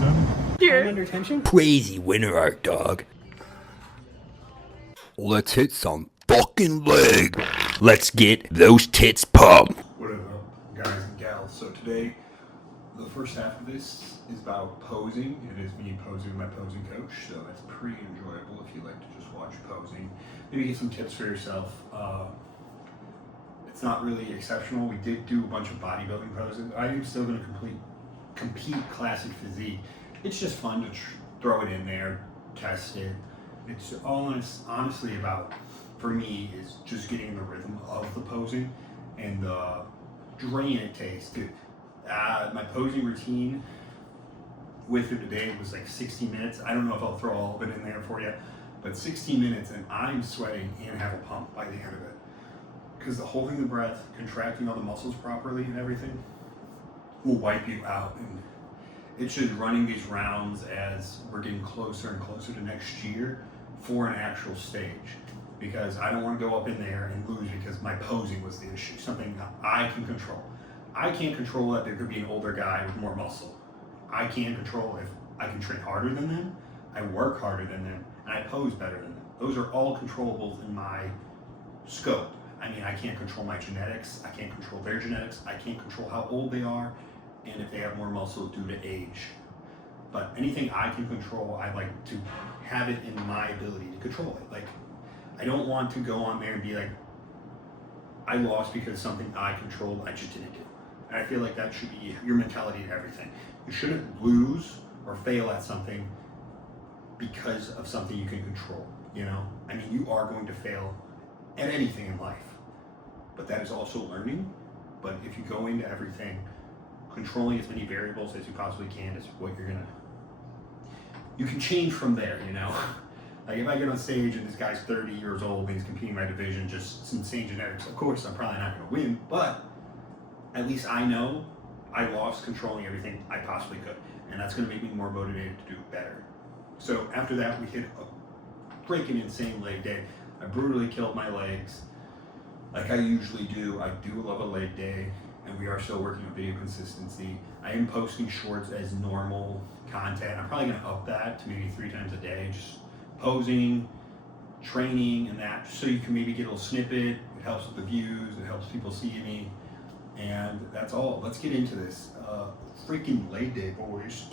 I'm under tension. Crazy winter art, dog. Let's hit some fucking leg. Let's get those tits pumped. What up, guys and gals? So today, the first half of this is about posing. It is me posing with my posing coach, so that's pretty enjoyable if you like to just watch posing. Maybe get some tips for yourself. It's not really exceptional. We did do a bunch of bodybuilding poses. I am still going to compete classic physique. It's just fun to throw it in there, test it. It's all honestly about, for me, is just getting the rhythm of the posing and the drain it takes. Dude, my posing routine with it today was like 60 minutes. I don't know if I'll throw all of it in there for you, but 60 minutes and I'm sweating and have a pump by the end of it. Because the holding the breath, contracting all the muscles properly and everything will wipe you out. And it's just running these rounds as we're getting closer and closer to next year for an actual stage. Because I don't want to go up in there and lose because my posing was the issue, something that I can control. I can't control that there could be an older guy with more muscle. I can't control if I can train harder than them, I work harder than them, and I pose better than them. Those are all controllables in my scope. I mean, I can't control my genetics, I can't control their genetics, I can't control how old they are, and if they have more muscle due to age. But anything I can control, I like to have it in my ability to control it. Like, I don't want to go on there and be like, I lost because something I controlled, I just didn't do. And I feel like that should be your mentality in everything. You shouldn't lose or fail at something because of something you can control, you know? I mean, you are going to fail at anything in life, but that is also learning. But if you go into everything controlling as many variables as you possibly can is what you can change from there, you know? Like if I get on stage and this guy's 30 years old and he's competing in my division, just some insane genetics, of course I'm probably not gonna win, but at least I know I lost controlling everything I possibly could. And that's gonna make me more motivated to do better. So after that, we hit a freaking insane leg day. I brutally killed my legs like I usually do. I do love a leg day, and we are still working on video consistency. I am posting shorts as normal content. I'm probably gonna up that to maybe 3 times a day, just posing, training, and that, so you can maybe get a little snippet. It helps with the views, it helps people see me, and that's all. Let's get into this. Freaking leg day, boys.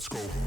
Let's go.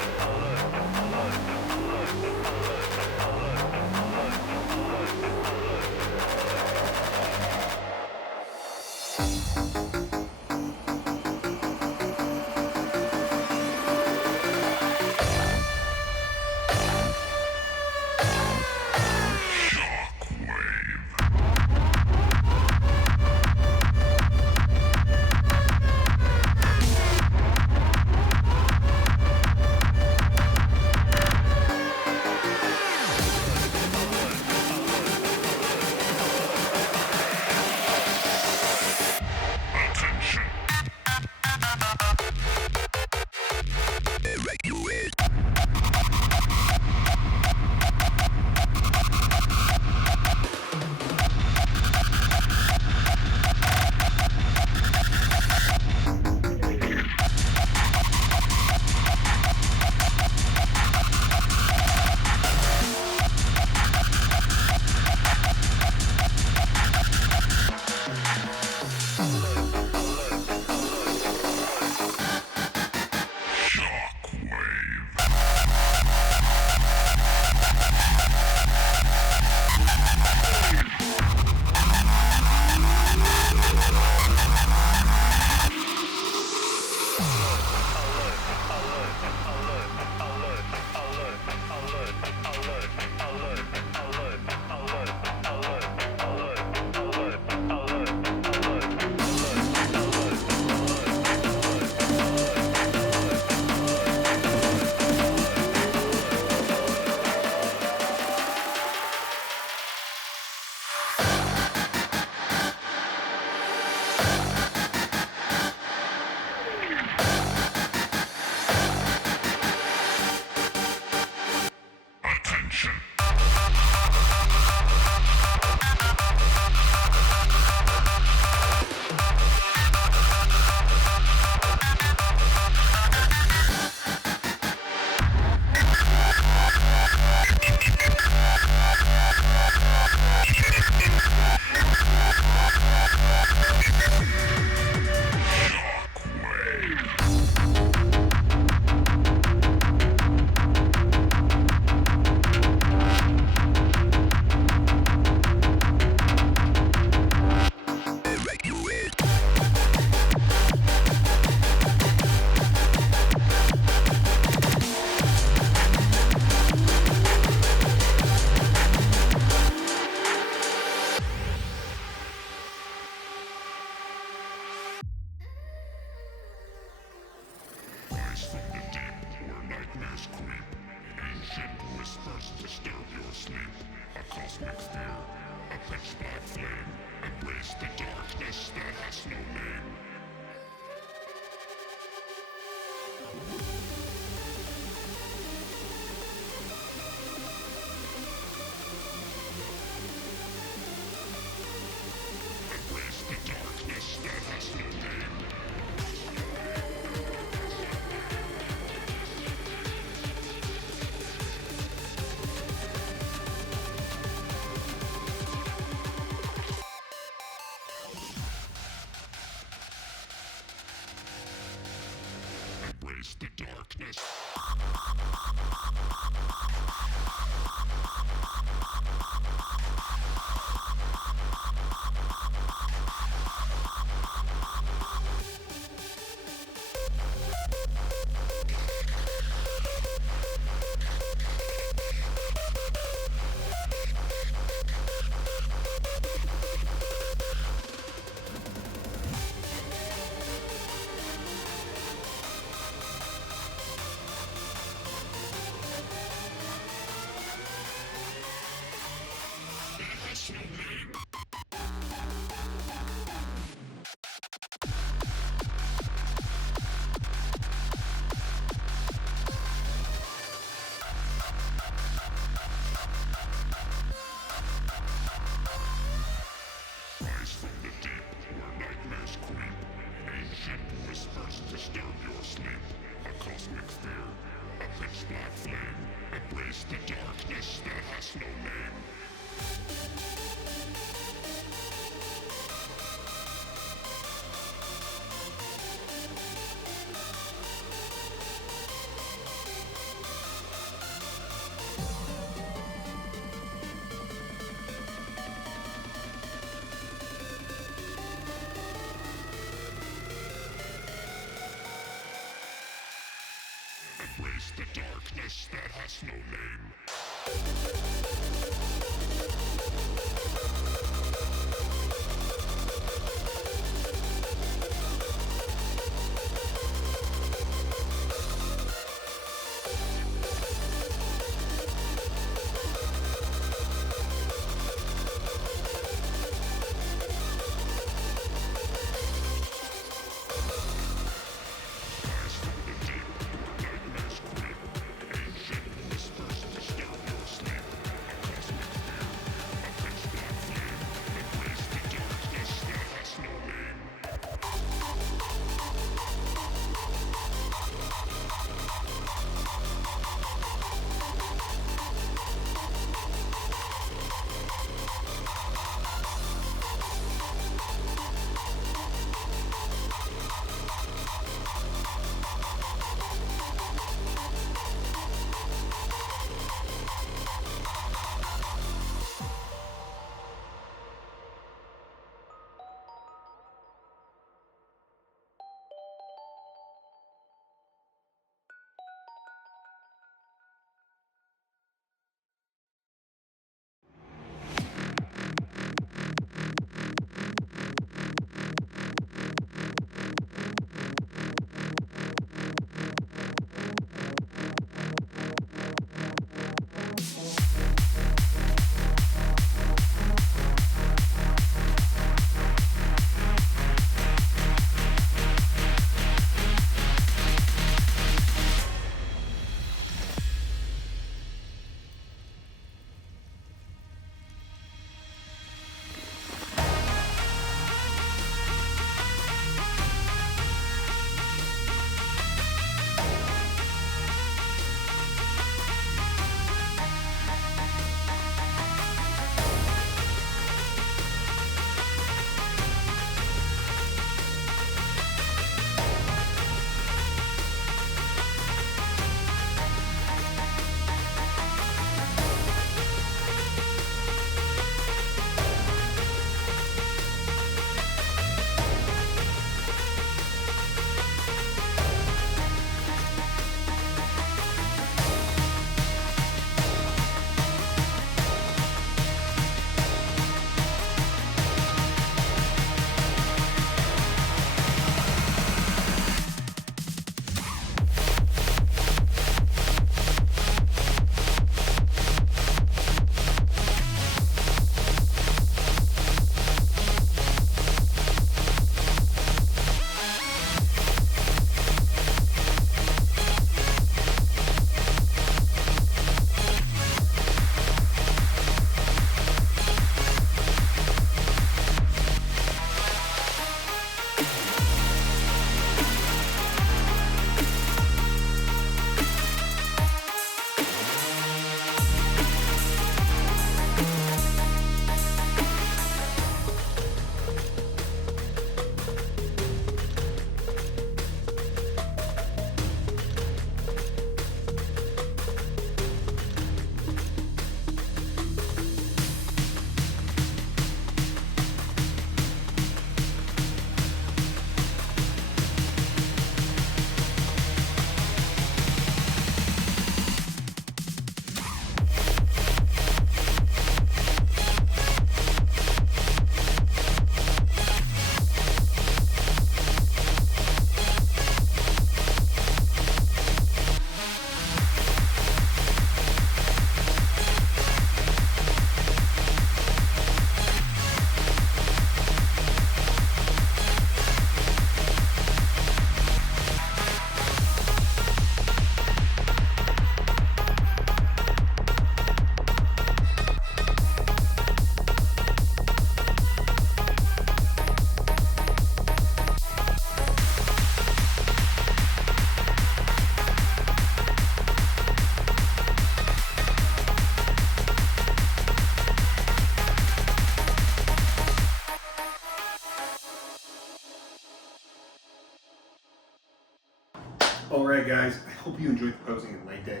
Alright guys, I hope you enjoyed the posing and leg day.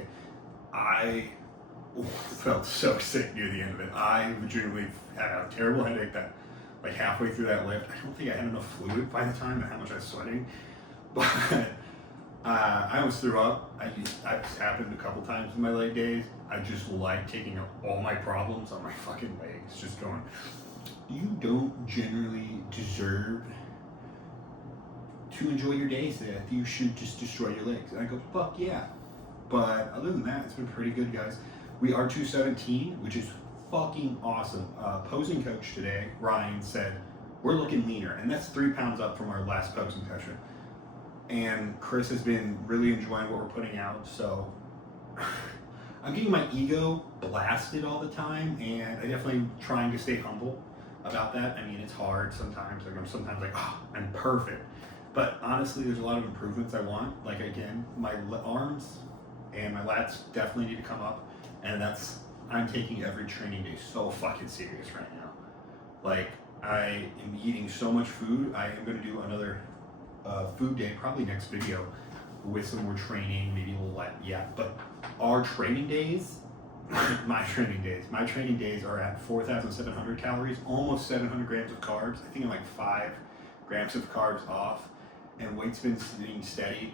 I felt so sick near the end of it. I legitimately had a terrible headache that like halfway through that lift. I don't think I had enough fluid by the time and how much I was sweating. But I almost threw up. It's happened a couple times in my leg days. I just like taking up all my problems on my fucking legs. Just going, you don't generally deserve to enjoy your days there. You should just destroy your legs. And I go, fuck yeah. But other than that, it's been pretty good, guys. We are 217, which is fucking awesome. Posing coach today, Ryan, said, we're looking leaner. And that's 3 pounds up from our last posing session. And Chris has been really enjoying what we're putting out. So I'm getting my ego blasted all the time. And I definitely trying to stay humble about that. I mean, it's hard sometimes. Like I'm sometimes like, oh, I'm perfect. But honestly, there's a lot of improvements I want. Like again, my arms and my lats definitely need to come up. And I'm taking every training day so fucking serious right now. Like I am eating so much food. I am going to do another food day, probably next video, with some more training, maybe a little but our training days, my training days are at 4,700 calories, almost 700 grams of carbs. I think I'm like 5 grams of carbs off, and weight's been staying steady.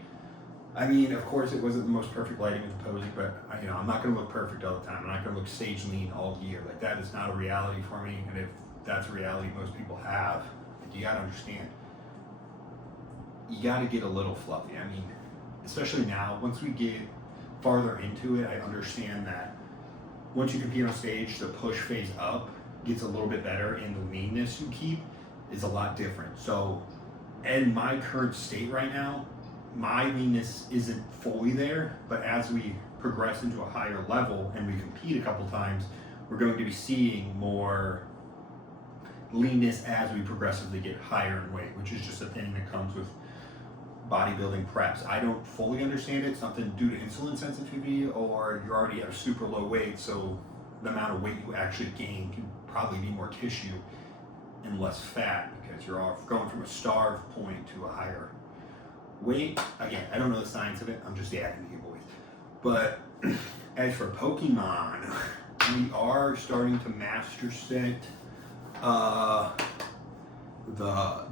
I mean, of course, it wasn't the most perfect lighting with the posing, but I'm not going to look perfect all the time. I'm not going to look stage lean all year. Like that is not a reality for me, and if that's a reality most people have, you got to understand. You got to get a little fluffy. I mean, especially now, once we get farther into it, I understand that once you compete on stage, the push phase up gets a little bit better, and the leanness you keep is a lot different. So, in my current state right now, my leanness isn't fully there, but as we progress into a higher level and we compete a couple times, we're going to be seeing more leanness as we progressively get higher in weight, which is just a thing that comes with bodybuilding preps. I don't fully understand it. It's something due to insulin sensitivity, or you're already at a super low weight, so the amount of weight you actually gain can probably be more tissue and less fat because you're going from a starve point to a higher weight. Again, I don't know the science of it. I'm just adding you boys. But as for Pokemon, we are starting to master set the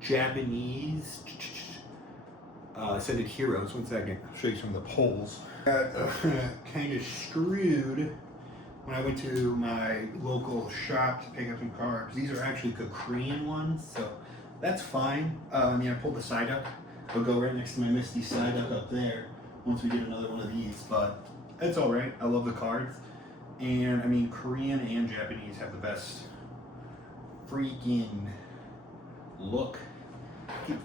Japanese Ascended Heroes. 1 second, I'll show you some of the polls. Got kind of screwed when I went to my local shop to pick up some carbs. These are actually Korean ones, so that's fine. I pulled the side up. It'll go right next to my Misty side up there once we get another one of these, but it's all right. I love the cards. And Korean and Japanese have the best freaking look.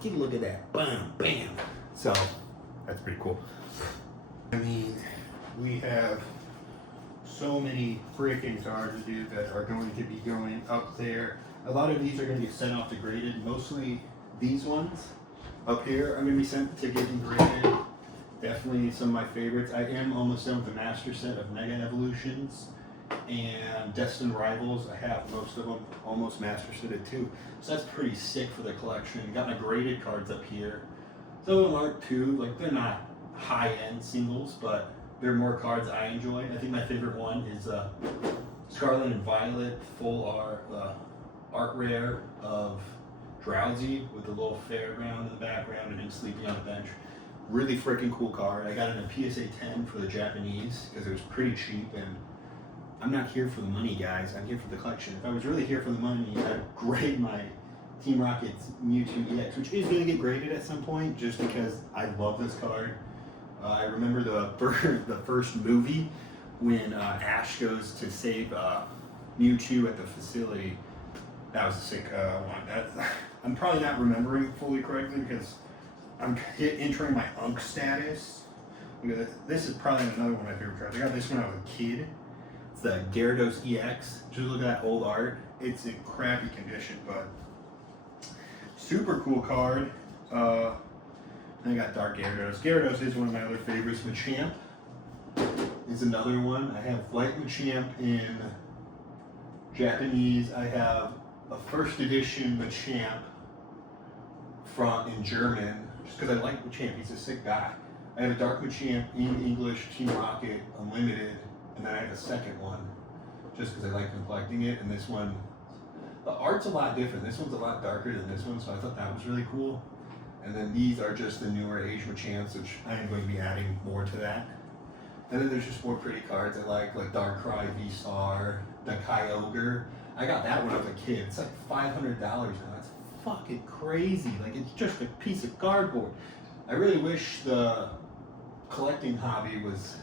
Get a look at that. Bam, bam. So that's pretty cool. We have so many freaking cards, dude, that are going to be going up there. A lot of these are going to get sent off to graded. Mostly these ones up here are going to be sent to getting graded. Definitely some of my favorites. I am almost done with the master set of Mega Evolutions and Destined Rivals. I have most of them almost master setted too. So that's pretty sick for the collection. Got my graded cards up here. Some of them aren't too, like they're not high-end singles, but they're more cards I enjoy. I think my favorite one is Scarlet and Violet full art rare of Drowsy with a little fairground in the background and him sleeping on a bench. Really freaking cool card. I got it in a PSA 10 for the Japanese because it was pretty cheap, and I'm not here for the money, guys. I'm here for the collection. If I was really here for the money, I'd grade my Team Rocket's Mewtwo EX, which is going to get graded at some point just because I love this card. I remember the first movie when Ash goes to save Mewtwo at the facility. That was a sick one. I'm probably not remembering fully correctly because I'm entering my UNC status. This is probably another one of my favorite cards. I got this when I was a kid. It's the Gyarados EX. Just look at that old art. It's in crappy condition, but super cool card. I got Dark Gyarados. Gyarados is one of my other favorites. Machamp is another one. I have Light Machamp in Japanese. I have a first edition Machamp in German. just because I like Machamp. He's a sick guy. I have a Dark Machamp in English, Team Rocket, Unlimited, and then I have a second one just because I like collecting it. And this one, the art's a lot different. This one's a lot darker than this one, so I thought that was really cool. And then these are just the newer age Machamps, which I am going to be adding more to that. And then there's just more pretty cards I like Darkrai V-Star, the Kyogre. I got that when I was a kid. It's like $500 now. That's fucking crazy. Like, it's just a piece of cardboard. I really wish the collecting hobby was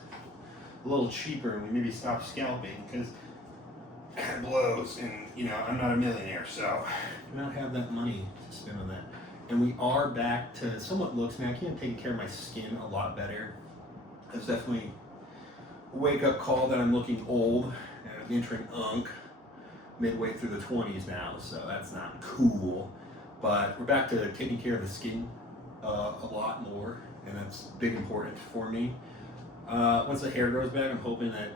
a little cheaper and we maybe stopped scalping, because it kind of blows, and you know, I'm not a millionaire, so I do not have that money to spend on that. And we are back to somewhat looks. Man, I can't take care of my skin a lot better. It's definitely a wake-up call that I'm looking old, and I'm entering midway through the 20s now, so that's not cool. But we're back to taking care of the skin a lot more, and that's big important for me. Once the hair grows back, I'm hoping that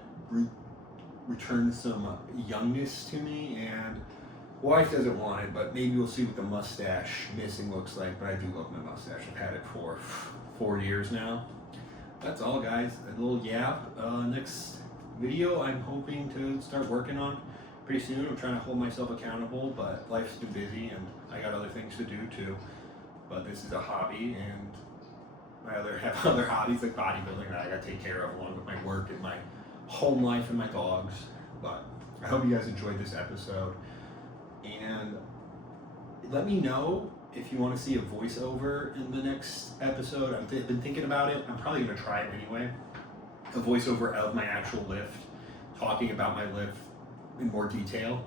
returns some youngness to me, and wife doesn't want it, but maybe we'll see what the mustache missing looks like. But I do love my mustache. I've had it for 4 years now. That's all, guys. A little yap. Next video I'm hoping to start working on pretty soon. I'm trying to hold myself accountable, but life's been busy and I got other things to do too. But this is a hobby, and I have other hobbies like bodybuilding that I gotta take care of, along with my work and my home life and my dogs. But I hope you guys enjoyed this episode, and let me know if you want to see a voiceover in the next episode. I've been thinking about it. I'm probably gonna try it anyway. A voiceover of my actual lift, talking about my lift in more detail.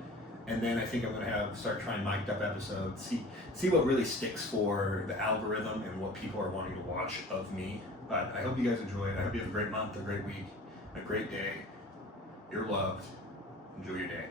And then I think I'm gonna start trying mic'd up episodes, see what really sticks for the algorithm and what people are wanting to watch of me. But I hope you guys enjoyed. I hope you have a great month, a great week, a great day. You're loved. Enjoy your day.